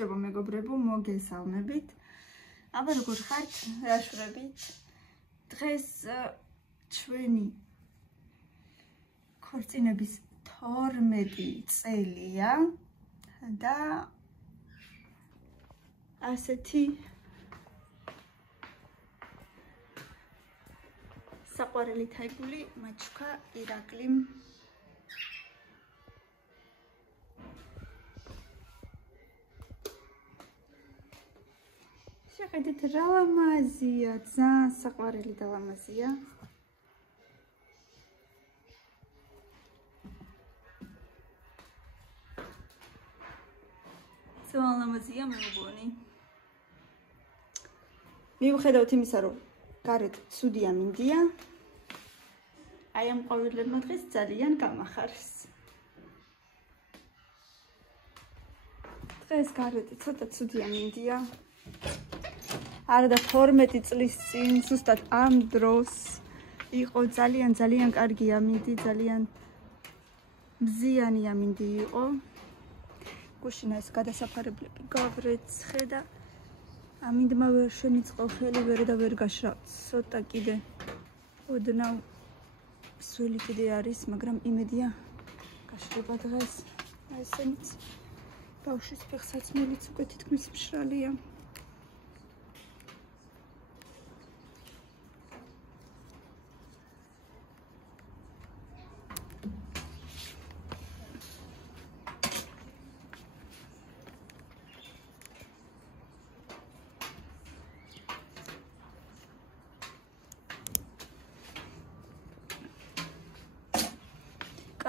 გამარჯობა მეგობრებო, მოგესალმებით. აბა როგორ ხართ? რა შურებით? დღეს ჩვენი ქორწინების 12 წელია და ასეთი საყვარელი თაიგული მაჩქა ირაკლი შეხედეთ რა ლამაზია, ძალიან საყვარელი და ლამაზია. ძალიან ლამაზია მე მგონი. მიუხედავად იმისა, რომ გარეთ ცუდი ამინდია, აი ამ ყვავილებმა დღეს ძალიან გამახარს. დღეს გარეთ ცოტა ცუდი ამინდია. არა და 12 წლის წინ ზუსტად ამ დროს იყო ძალიან კარგი ამინდი, ძალიან მზიანი ამინდი იყო. გუშინა ეს გადასაფარებლები გავრეცხე და ამინდმა ვერ შემიწყო ხელი ვერ და ვერ გაშრა. ცოტა კიდე ოდნავ სული კიდე არის, მაგრამ იმედია გაშრება დღეს. აი ესენიც ბავშვის ფეხსაცმელიც უკვე თითქმის მშრალია.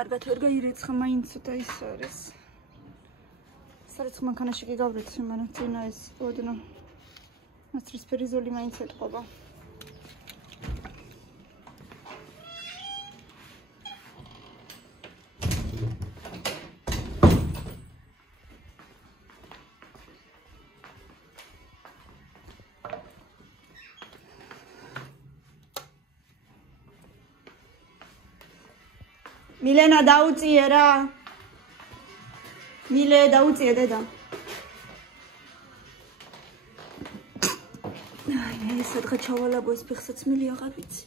კარგად ვერ გაირეცხა, მაინც ცოტა ის არის. სარეცხ მანქანაში კი გავრეცხე, მაგრამ წინა ეს ოდნავ ნაცრისფერი ზოლი მაინც ეტყობა. მილენა დაუწიე რა. მილე დაუწიე დედა. აი ეს სადღა ჩავალაგო ეს ფეხსაცმელი აღარ ვიცი.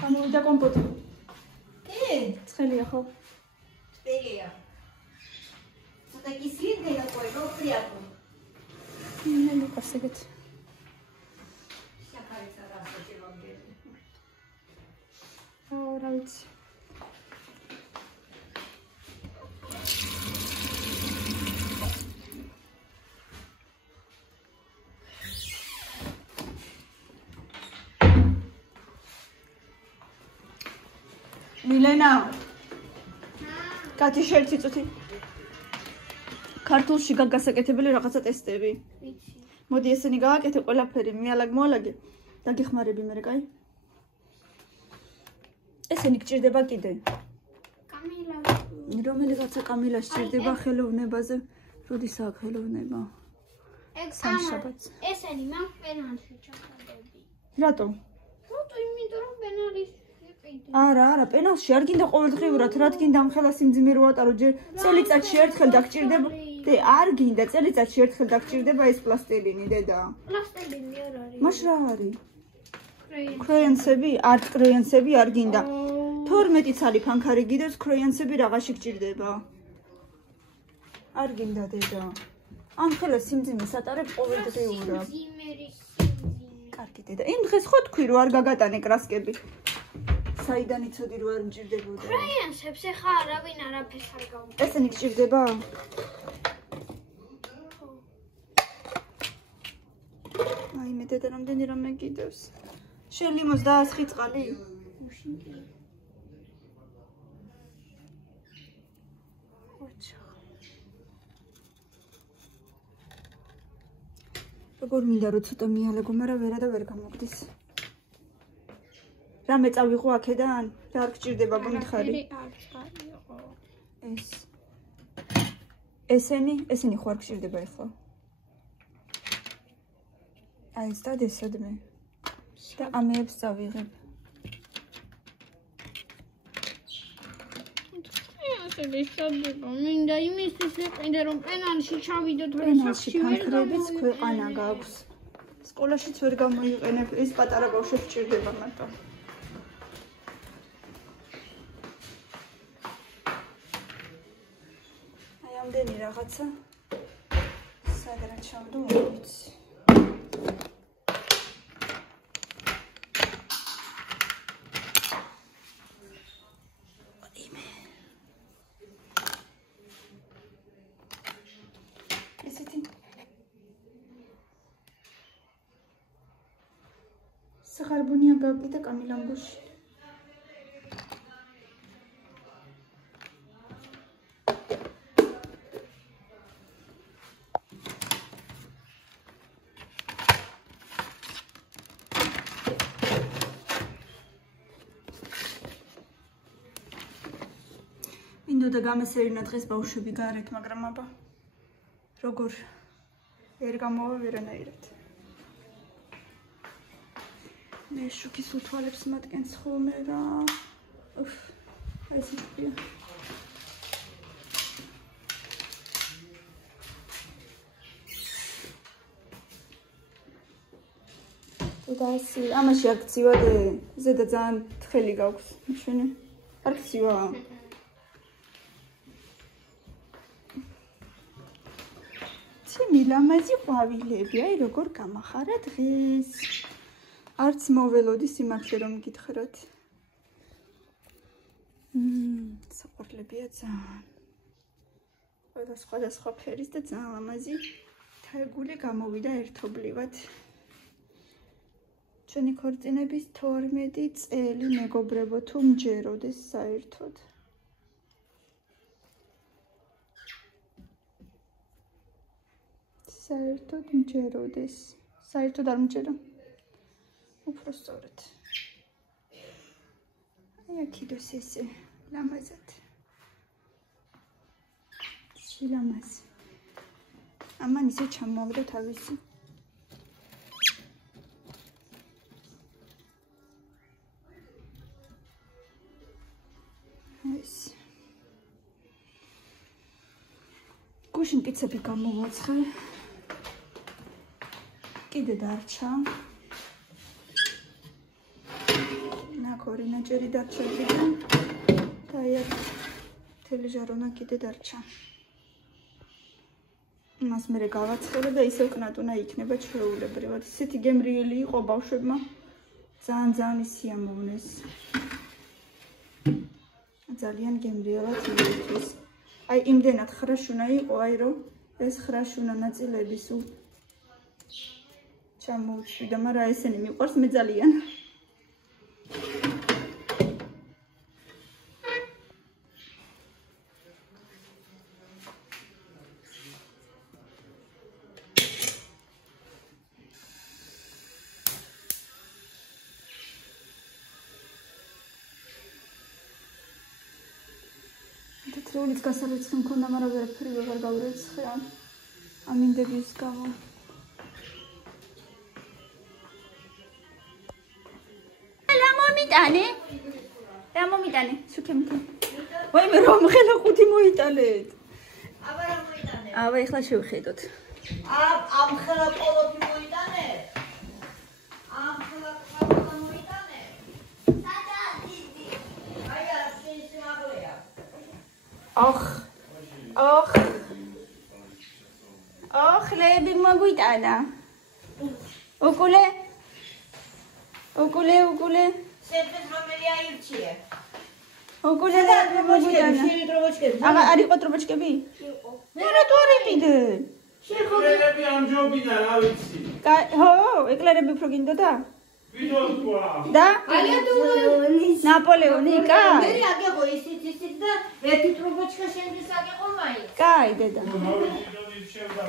გამოვიდა კომპოტი. კი, ცხელია ხო? ცხელია. Такие слитные какой, но приятно. Не люблю сыгать. Всякая раз вам делаю. О, нравится. Милена. Кати შერცი წუთი. ქართულში გაგასაკეთებელი რაღაცა ტესტები. ვიცი. მოდი ესენი გავაკეთე ყველაფერი, მოალაგე და გიხმარები მე, კაი? ესენი გჭირდება კიდე. კამილა. რომელიღაცა კამილა სჭირდება ხელოვნებაზე. როდის აქ ხელოვნება? სამშაბათს. ესენი მან პენალში ჩაყადები. რატო? რატო იმიტომ რომ პენალში იყიდე. არა, პენალში არ გინდა ყოველდღიურად, რა გინდა ამ ხელას სიმძიმე რო ატარო, ჯერ წელიწადში ერთხელ დაგჭირდება. არ გინდა წელიწადში ერთხელ დაგჭირდება ეს პლასტილინი, დედა. პლასტილინი არ არის. მაშ რა არის? კრეიონსები, არტ კრეიონსები არ გინდა. 12 ცალი ფანქარი გიდევს, კრეიონსები რაღაცში გჭირდება. არ გინდა დედა. ამ ხელას სიმძიმეს ატარებ ყოველდღიურად. კარგი დედა. იმ დღეს ხო თქვი რომ არ გაგატანე კრასკები. საიდან იცოდი რომ არ მჭირდებოდა? კრეიონსებს ეხა არავინ არაფერს არ გავუყურებს. ესენი გჭირდება? აი მე დედა რამდენი რამე გიდევს. შენ ლიმონს დაასხი წყალი? როგორ მინდა რომ ცოტა მიალაგო, მაგრამ ვერა და ვერ გამოგდის. რამე წავიღო აქედან? რა არ გჭირდება მომთხარი? ეს ესენი ხო არ გჭირდება ახლა? აი ეს და ესადმე. და ამეებს წავიღებ. მინდა იმისთვის ვიყიდე რომ პენალში ჩავიდოთ პენალში ფანქრებიც ქვეყანა გაქვს. სკოლაშიც ვერ გამოიყენებ, ეს პატარა ბავშვებს სჭირდება მარტო. აი ამდენი რაღაცა სადღაც ჩავდო ვიცი. Săharbunii agapite Camilanguș. მინდოდა გამესერინა დღეს ბავშვები გარეთ, მაგრამ აბა როგორ ვერ გამოვა ვერანაირად. მე შუქის უთვალებს მატკენს ხოლმე რა. ეს ისია. თუდასი, ამაში აქცია და ზედა ძალიან თხელი გაქვს. მშვენი. აქცია. მილამაზი ყვავილები, აი როგორ გამახარა დღეს. არც მოველოდი სიმართლე რომ გითხრათ. საყვარლებია ძალიან. ყველა სხვადასხვა ფერის და ძალიან ლამაზი თაიგული გამოვიდა ერთობლივად. ჩვენი ქორწინების 12 წელი მეგობრებო თუ მჯეროდეს საერთოდ. საერთოდ მჯეროდეს. საერთოდ არ მჯერო. უფრო სწორად. აი აქიდოს ესე ლამაზად. შილამაზი. ამან ისე ჩამოვაგდა თავისი. ეს. გუშინ პიცები გამოვაცხე. კიდე დარჩა. ორინაჯერი დარჩა კიდე. და აი აქ თელეჟარონა კიდე დარჩა. მას მე გავაცხელე და ისევ კნატუნა იქნება ჩვეულებრივად. ისეთი გემრიელი იყო ბავშვებმა. ძალიან ისიამოვნეს. ძალიან გემრიელად მივიდეს. აი იმდენად ხრაშუნა იყო, აი რომ ეს ხრაშუნა ნაწილები სულ ჩამოუშვიდა, მაგრამ ესენი მიყვარს მე ძალიან. თრეულიც გასარეცხი მქონდა, მაგრამ ვერაფერი ვეღარ გავრეცხე ამინდების გამო. რა მომიტანე? სუქემთი. ვაიმე რომ ხელა ხუთი მოიტანეთ. აბა რა მოიტანე? აბა ეხლა შევხედოთ. ამ ხელა ყოლოფი მოიტანე? ამ ხელა ყოლოფი მოიტანე? სადა დიდი. აი არა, შეიძლება მაგლია. ლები მოგვიტანა. უკულე. სერფეს რომელი აირჩიე? უკულე ლები მოგვიტანა. აღა არ იყო ტრობოჩკები? იყო. მე რატო არ იყიდე? ეკლერები ამჯობინა, რა ვიცი. ხო, ეკლერები უფრო გინდოდა? ვიდოქვა. და? ნაპოლეონი, კაი. მე აგეღო ისიც და ერთი ტრობოჩკა შენთვის აგეღო მაინც. კაი, დედა.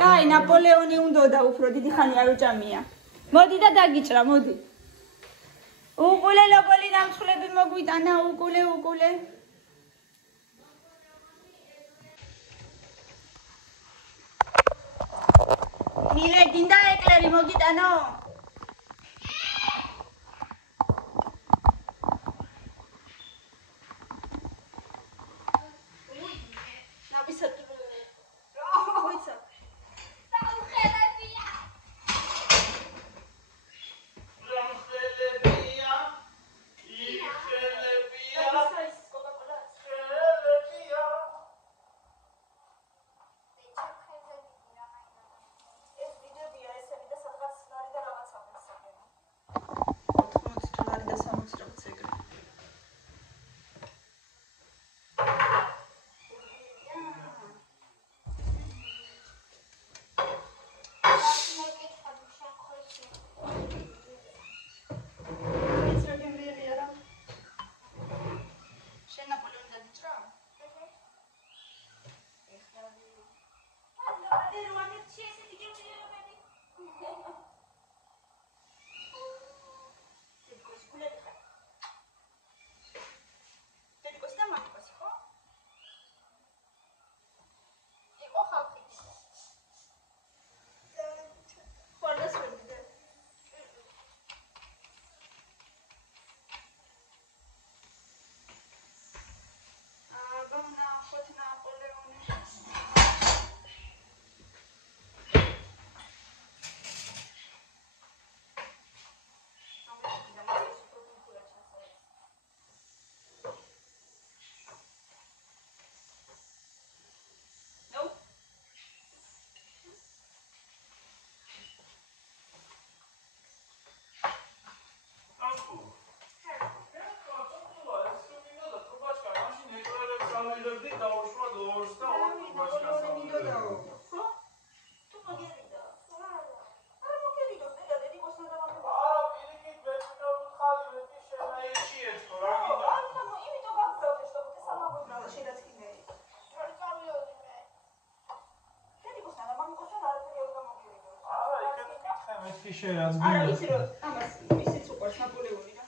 კაი, ნაპოლეონი უნდოდა უფრო დიდი ხანი არ უჭამია. მოდი და დაგიჭრა, მოდი. უკულე ლოგოლი დამცხლები მოგვიტანა, უკულე. მილე დინდა ეკლერი მოგიტანო? შეაც არა იცი რომ ამას ისიც უყვარს ნაპოლეონი რა.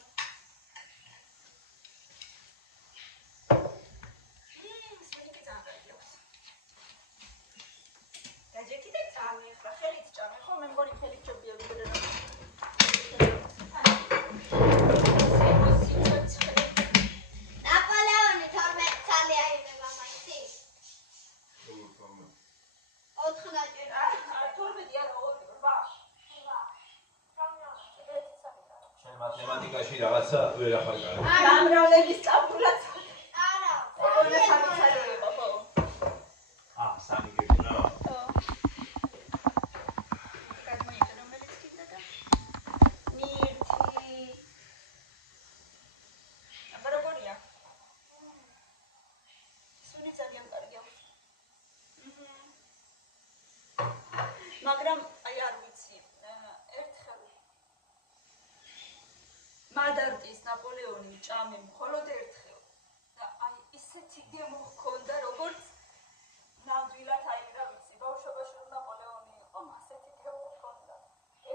სუნიკი ძალიან აქვს. გაჯექი და წამი ახლა ხელით ჭამე ხო მე მგონი ხელით ჯობია ვიდრე რა. ნაპოლეონი 12 წელი აიღება მაინცი. 4 ნაჭერი. 12 არა 8. შენ მათემატიკაში რაღაცა ვერ ახარ კარგი. გამრავლების სწავლაც. არა. ორი სამი წელი იყო ხო? სამი გეკნა. ხო. გადმოიწერ რომელიც კიდე და მირთი. აბა როგორია? სუნი ძალიან კარგი აქვს. მაგრამ აი არ ვიცი ერთხელ მადარტის ნაპოლეონი ჭამე მხოლოდ ერთხელ და აი ისეთი გემო ჰქონდა როგორც ნამდვილად აი რა ვიცი ბავშვობაში რომ ნაპოლეონი იყო ასეთი გემო ჰქონდა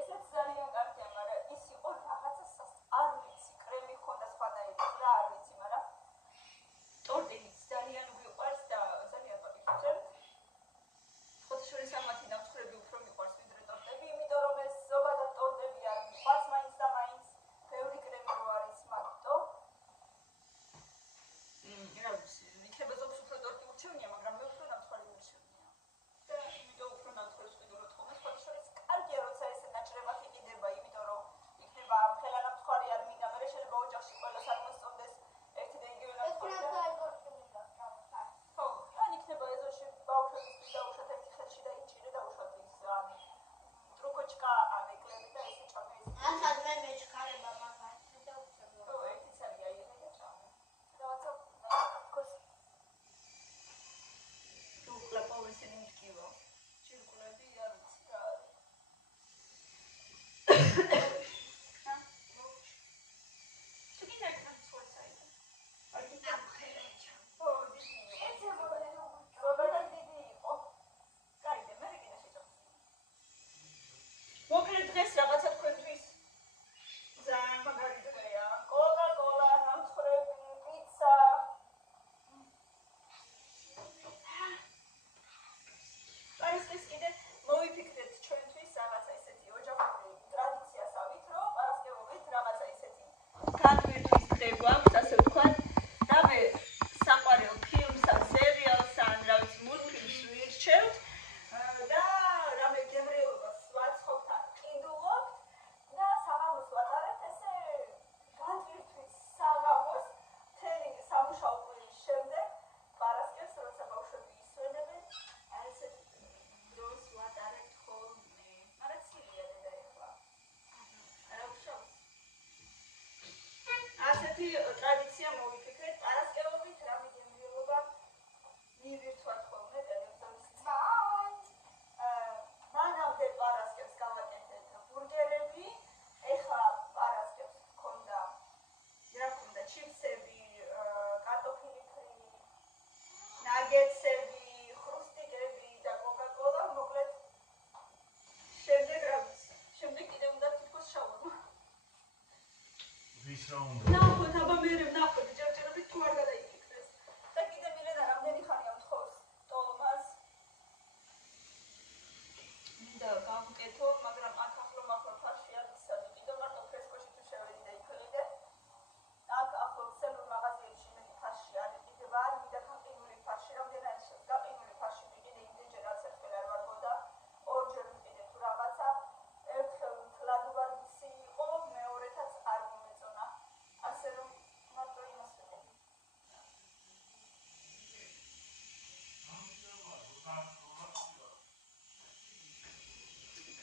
ესეც ძალიან კარგია მაგრამ ის იყო რაღაცა არ ვიცი კრემი ჰქონდა სხვადასხვა რა არ ვიცი მაგრამ ტორტიც ძალიან გვიყვარს და ძალიან ვაკეთებ ხოთშორის ამათი დამცხრები უფრო მიყვარს ვიდრე ტორტები, იმიტომ რომ ეს ზოგადად ტორტები არ მიყვარს მაინც და მაინც ბევრი კრემი რო არის მარტო. რა ვიცი, იქნება ზოგს უფრო ტორტი ურჩევნია, მაგრამ მე უფრო დამცხვარი მირჩევნია. და იმიტომ უფრო დამცხვარი ვყიდულობ ხოლმე, ხოთშორის კარგია როცა ესე ნაჭრებად იყიდება, იმიტომ რომ იქნება ხელა დამცხვარი არ მინდა, მერე შეიძლება ოჯახში ყველას არ მოსწონდეს ერთი და იგივე დამცხვარი. ხო, ან იქნება ეზოში ბავშვებისთვის დაუშვათ ერთი ხელში და იჭირე დაუშვათ ის ტრუკოჩკა ან ეკლები და ესე ჭამე ეს. ასად მე მეჩქარება მაგას და უცებო. ხო, ერთი წელი აიღე და ჭამე. რაღაცა ქოს უხლა პოვესენი მткиვა. ჭირკვლები არ ვიცი რა არის. თუ კიდე რა ცხოვრება ის. არ გიტა ხელეჭა. ო, დიდი. ზოგადად დიდი იყო. კაიდე, მე კიდე შეჭამ. მოკლედ დღეს რაღაცა თქვენთვის ძალიან მაგარი დღეა. კოკა-კოლა, ნამცხრები, პიცა. პარასკევს კიდე მოვიფიქრეთ ჩვენთვის რაღაცა ისეთი ოჯახური ტრადიციასავით, რომ პარასკევობით რაღაცა ისეთი განვირთვის დღე გვაქვს, ასე ვთქვათ, რამე საყვარელ ფილმს ან სერიალს ან რა ვიცი მულტფილმს ვირჩევთ და რამე გემრიელობას ვაცხობთ ან ყიდულობთ და საღამოს ვატარებთ ესე განვირთვის საღამოს მთელი სამუშაო კვირის შემდეგ პარასკევს როცა ბავშვები ისვენებენ ესე დროს ვატარებთ ხოლმე მაგრამ ცივია და ეხლა არა უშავს ასეთი ტრადიცია მოვიფიქრეთ პარასკევობით რამე გემრიელობა მივირთვათ ხოლმე ტელევიზორის წინ. მანამდე პარასკევს გავაკეთეთ ბურგერები, ეხლა პარასკევს გქონდა რა გქონდა ჩიპსები, კარტოფილი ფრი, ნაგეტსები, ხრუსტიკები და კოკა-კოლა, მოკლედ შემდეგ რა ვიცი, შემდეგ კიდე უნდა თითქოს შაურმა. ვის რა უნდა? ნახოთ, აბა მერე ვნახოთ, ჯერჯერობით თუ არ გადაიფიქრეს. და კიდე მილენა რამდენი ხანია მთხოვს ტოლმას. მინდა გავუკეთო, მაგრამ აქ ახლო-მახლო ფარში არ ვისადი. კიდე მარტო ფრესკოში თუ შევედი და იქვეიდე. აქ ახლო სელურ მაღაზიებში მეტი ფარში არ იყიდება, არ მინდა გაყინული ფარში, რამდენადაც გაყინული ფარში ვიყიდე იმდენჯერ რაც ერთხელ არ ვარგო და ორჯერ ვიყიდე თუ რაღაცა. ერთხელ მთლად ვარ ვისი იყო, მეორეთაც არ მომეწონა. ასე რომ მარტო იმას ვიყიდი.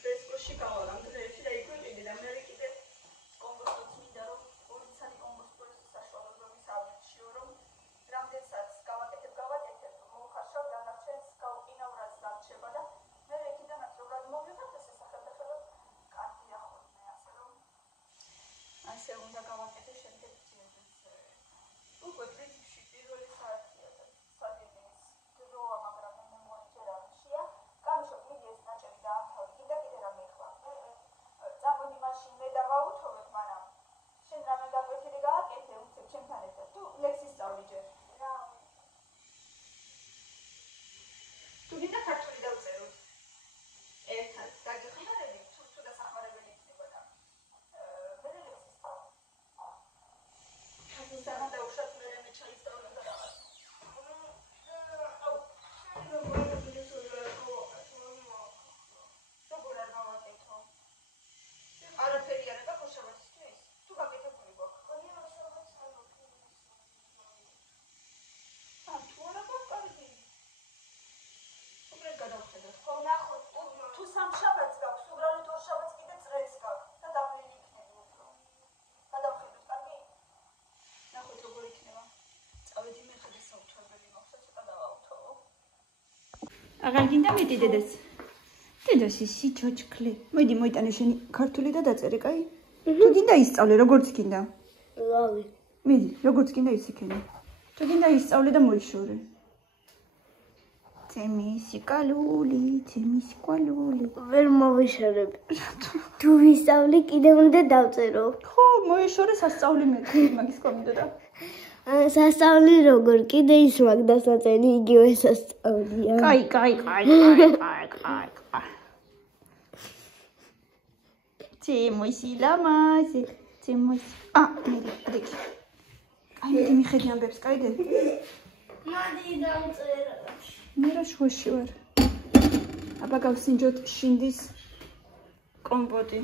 ფრესკოში გავალ ამ დღეებში და იქვე ვიყიდე და მე კიდე კონგოსტოც მინდა რომ ორი ცალი კონგოსტოს საშუალო ზომის ავრჩიო რომ რამდენსაც გავაკეთებ მოუხარშავ დანარჩენს გავყინავ რაც დარჩება და მე იქიდანაც რომ გადმოვიღებ ესე სახელმწიფო კარგია ხოლმე ასე რომ ასე უნდა გავაკეთე შემდეგ ძიებიც უკვე პრინციპში პირველი საათია და სადინის დროა მაგრამ მე მგონი ჯერ არ მშია გამიშობ მიდი ეს ნაჭერი დაამთავრე კიდე რამე ეხლა აღარ გინდა მეტი დედას? დედას ისი ჩოჩქლე. მოიდი მოიტანე შენი ქართული და დაწერე, კაი? თუ გინდა ისწავლე, როგორც გინდა. რავი. მიდი, როგორც გინდა ისიქენი. თუ გინდა ისწავლე და მოიშორე. თემისი კალული, თემისი კალული. ვერ მოვიშორებ. თუ ვისწავლი, კიდე უნდა დავწერო. ხო, მოიშორე სასწავლი მეტი, მაგის კომიტეტა. სასწავლი როგორ კიდე ის მაგ დასაწერი იგივე სასწავლია. კაი. თემისი ლამაზი, თემისი. მიდი, დიქ. მიდი მიხედი ამბებს, კაიდე? მადი დავწერო. მე რა შუაში ვარ. აბა გავსინჯოთ შინდის კომპოტი.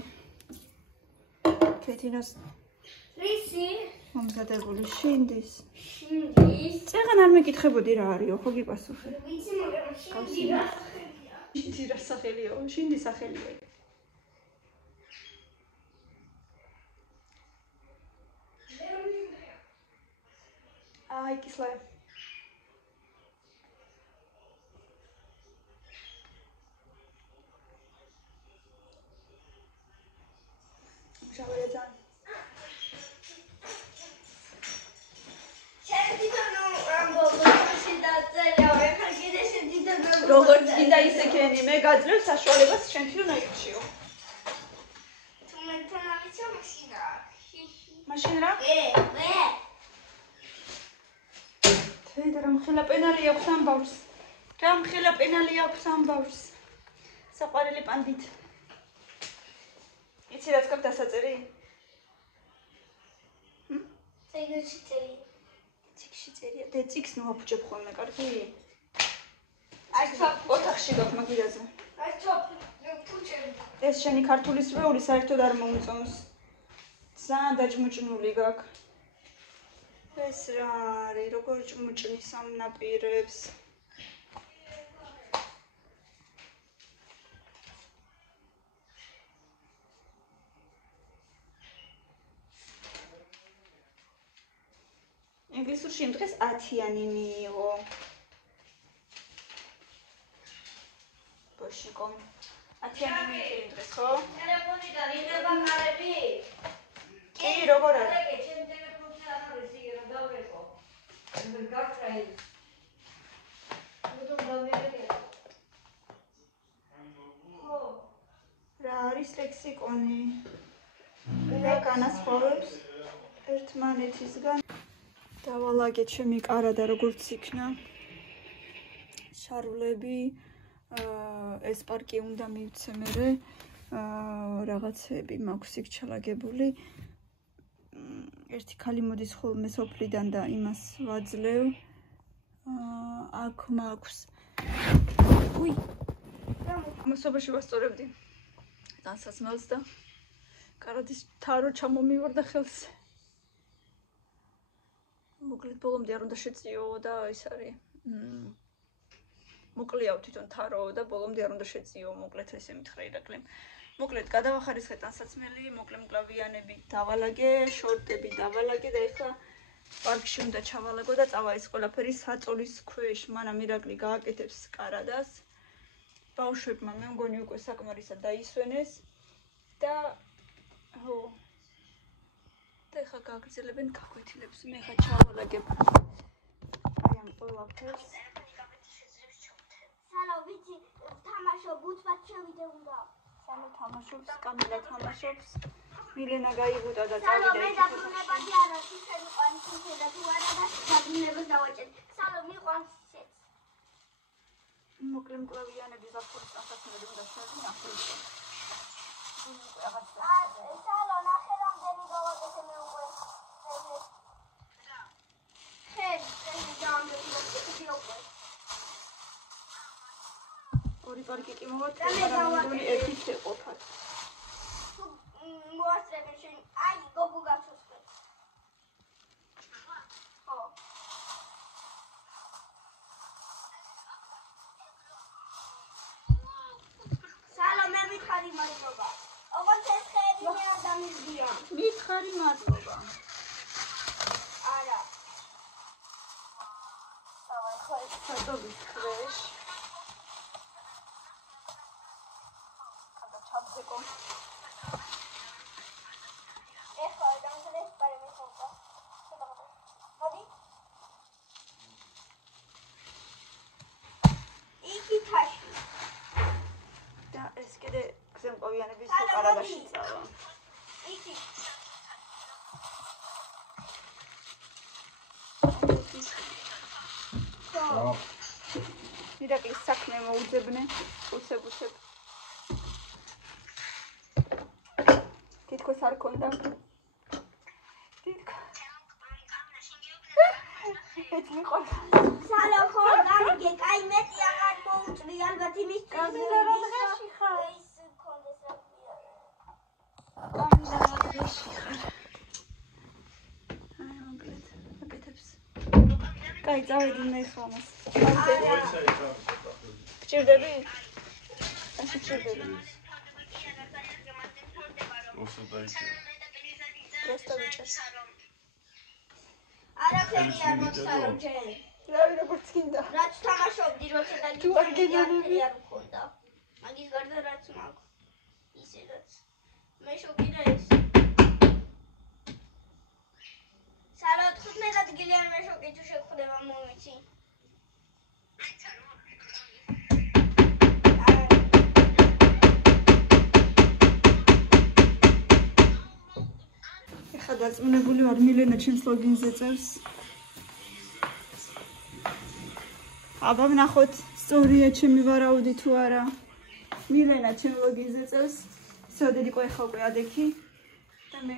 ქეთინოს რისი? მომზადებული შინდის. შინდის. წეგან არ მეკითხებოდი რა არისო, ხო გიპასუხე. ვიცი, მაგრამ შინდი რა სახელია? შინდი რა სახელიო? შინდი სახელია. აი კისლა. შავერეძან. როგორც გინდა ისე ქენი, მე გაძლევ საშუალებას შენთვის უნდა ირჩიო. თუ მე თან ავიცი მაშინა. მაშინ რა? მე. თედა რა მხელა პენალი აქვს ამბავს. რა მხელა პენალი აქვს ამბავს. საყვარელი პანდით. იცი რაც გაქვს დასაწერი? წიგნში წელი. ციგში წერია. და ციგს ნუ აფუჭებ ხოლმე, კარგი? აი ჩოპ. ოთახში გაქვს მაგირაზე. აი ჩოპ. ფუჭები. ეს შენი ქართული სვეული საერთოდ არ მომწონს. ძალიან დაჭმუჭნული გაქვს. ეს რა არის, როგორ ჭმუჭნის ამ ნაპირებს. ინგლისურში იმ დღეს 10-იანი მიიღო. ბოშიკომ 10-იანი მიიღო იმ დღეს, ხო? ტელეფონი და ვიღება მარები. კი, როგორ არის? ეგ ჩემ ტელეფონში არ არის იგი რა დავერგო. მე გაქრა ის. მე დავერგე. ხო. რა არის ლექსიკონი? რა განასხვავებს ერთმანეთისგან? დავალაგე ჩემი კარადა როგორც იქნა. შარვლები, ეს პარკი უნდა მივცე მერე. რაღაცები მაქვს იქ ჩალაგებული. ერთი ქალი მოდის ხოლმე სოფლიდან და იმას ვაძლევ. აქ მაქვს. უი. მოსობაში ვასწორებდი. დასასმელს და კარადის თარო ჩამომივარდა ხელს. მოკლედ ბოლომდე არ უნდა შეწიო და ის არის. მოკლეავ თვითონ თარო და ბოლომდე არ უნდა შეწიო, მოკლედ ესე მითხრა ირაკლი. მოკლედ გადავახარისხე ტანსაცმელი, მოკლემკლავიანები დავალაგე, შორტები დავალაგე და ეხლა პარკში უნდა ჩავალაგო და წავა ეს ყველაფერი საწოლის ქვეშ. მანამ ირაკლი გააკეთებს კარადას. ბავშვებმა მე მგონი უკვე საკმარისად დაისვენეს და ხო და ეხლა გააგრძელებენ გაკვეთილებს. მე ხა ჩავალაგებ აი ამ ყველაფერს. სალო ვიცი თამაშობ უცბად შევიდე უნდა. სალო თამაშობს, კამილა თამაშობს. მილენა გაიგუტა და სალო წავიდა მე იქ. დაბრუნებადი არ არის შენ ყვანს და თუ არა და დაბრუნებას დავაჭერ. სალო მიყვანს ისეც. მოკლემკლავიანები ზაფხულის ტანსაცმელი უნდა შევინახოთ. სალო ნახე რამდენი გავაკეთე მე უკვე. ხენ დავამდები და ცოტა უკვე. ორი პარკი კი მოვაწევი, ერთი შეყოფათ. თუ მოასწრებენ შენ, აი გოგო გასუსვე. ხო. სალო მე მითხარი მადლობა. ოღონდ ეს ხეები მე არ დამიზდია. მითხარი მადლობა. არა. სავე ხო ეს საწოლის ქვეშ. მოგვიანებით სუყარადაში წავა. იცი. მირაკლის საქმე მოუძებნე, უსებ. თითქოს არ ქონდა. ეს მიყვარს. სალო ხო კარგი, კაი მეტი აღარ მოუწრი, ალბათ იმის კამილა რა დღეში ხარ? ის კონდეს რა ქვია. კამილა რა დღეში ხარ? აი, მოგეთ, აკეთებს. კაი, წავედი მე ხამას. გჭირდები? ასე გჭირდები. просто ვიჭერ. არაფერი არ მოხსარო ჯერ. რავი როგორც გინდა. რაც თამაშობდი როცა და თუ არ გენანები არ მქონდა. მაგის გარდა რაც მაქვს. ისე რაც მე შოკირა ეს. სალო 15 ადგილი არ მე შოკი თუ შეგხვდება მომიცი. ეხლა დარწმუნებული ვარ მილენა ჩემს ლოგინზე წევს. აბა ვნახოთ სწორია ჩემი ვარაუდი თუ არა. მილენა ჩემ ლოგინზე წევს. სოდედი ყო უკვე ადექი და მე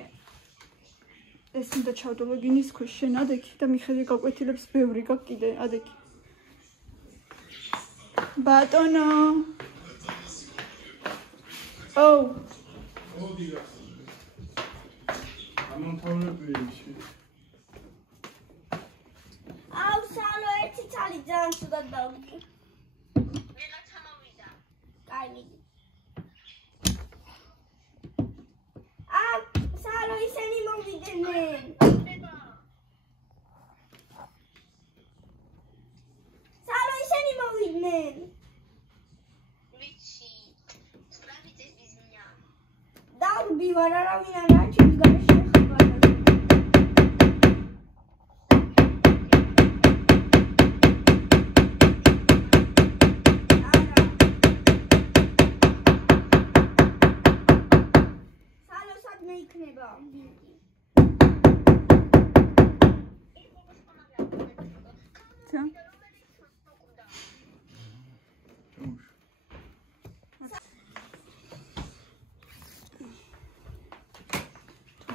ეს უნდა ჩავდო ლოგინის ქვეშ შენ ადექი და მიხედი გაკვეთილებს ბევრი გაქვს კიდე ადექი. ბატონო. ოუ. აუ სალო ერთი ცალი ძალიან ცუდად დავგი. ვიღაცა მოვიდა. კაი მიდი. სალო ისინი მოვიდნენ. სალო ისინი მოვიდნენ. ვიცი. სპრავიცეს ბიზნია. დავბი ვარ არავინ არ აჩენს გარეშე ხარ.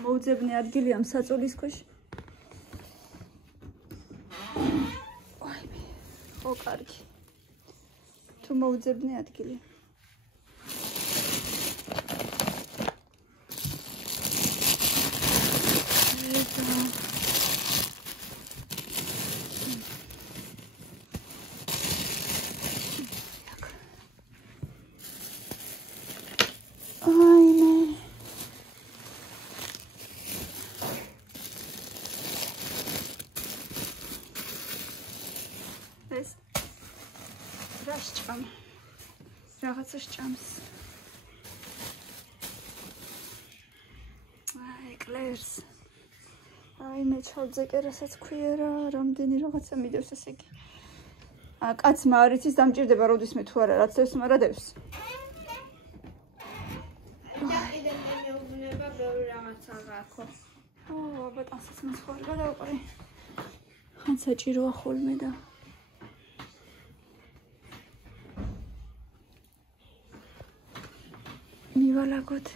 მოუძებნე ადგილი ამ საწოლის ქვეშ. აი მე. ხო კარგი. თუ მოუძებნე ადგილი. ეს რას ჭამ? რაღაცას ჭამს. აი, კლერს. აი, მე ჩავძეკე, რასაც ქვია რა, რამდენი რაღაცა მიდევს ესე იგი. კაცმა არ იცის დამჭირდება როდისმე თუ არა, რაც დევს, მაგრამ დევს. კიდე მე მეუბნება ბევრი რაღაცა გააქო. აბა ტანსაც მენცხვარი გადავყრი. ხან საჭიროა ხოლმე და მივალაგოთ.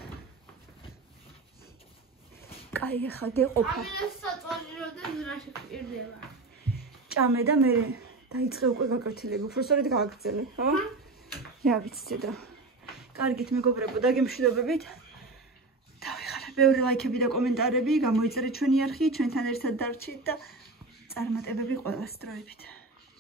კაი, ახლა გეყოფა. ჭამე და მე დაიწყე უკვე გაკვეთილები. უფრო სწორედ გააგრძელე, ხო? რა ვიცი და. კარგით მეგობრებო, დაგემშვიდობებით. დავიხარე ბევრი ლაიქები და კომენტარები, გამოიწერეთ ჩვენი არხი, ჩვენთან ერთად დარჩით და წარმატებები ყველას დროებით.